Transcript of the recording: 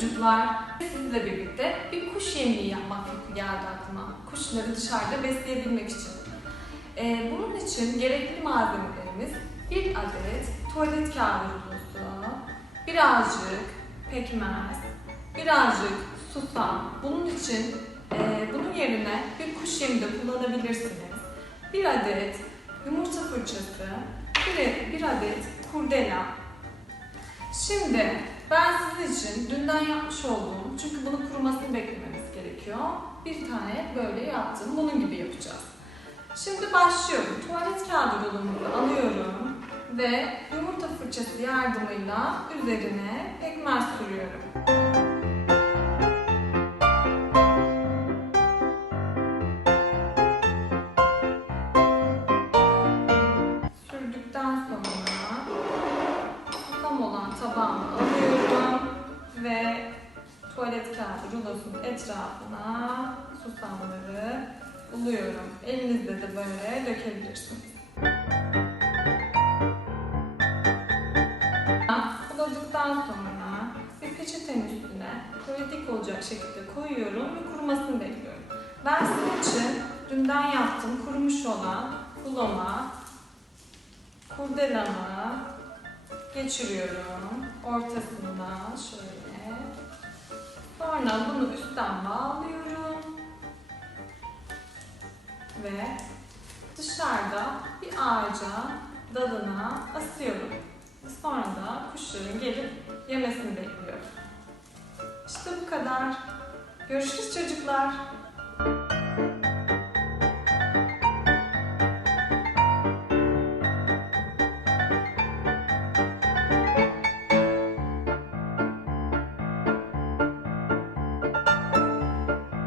Çocuklar, sizle birlikte bir kuş yemliği yapmak fikri geldi aklıma. Kuşları dışarıda besleyebilmek için. Ee, bunun için gerekli malzemelerimiz bir adet tuvalet kağıdı rulosu, birazcık pekmez, birazcık susam. Bunun için e, bunun yerine bir kuş yemi de kullanabilirsiniz. Bir adet yumurta fırçası, bir, bir adet kurdela. Şimdi ben sizin için dünden yapmış olduğum, çünkü bunun kurumasını beklememiz gerekiyor. Bir tane böyle yaptım. Bunun gibi yapacağız. Şimdi başlıyorum. Tuvalet kağıdı rolumuzu alıyorum ve yumurta fırçası yardımıyla üzerine pekmez sürüyorum. Tabağımı alıyorum ve tuvalet kağıdı rulosunun etrafına susamları buluyorum. Elinizde de böyle dökebilirsiniz. Buladıktan sonra bir peçetenin üstüne böyle dik olacak şekilde koyuyorum ve kurumasını bekliyorum. Ben sizin için dünden yaptım kurumuş olan kuloma kurdelamı geçiriyorum ortasından şöyle. Sonra bunu üstten bağlıyorum ve dışarıda bir ağaca dalına asıyorum. Sonra da kuşların gelip yemesini bekliyorum. İşte bu kadar. Görüşürüz çocuklar.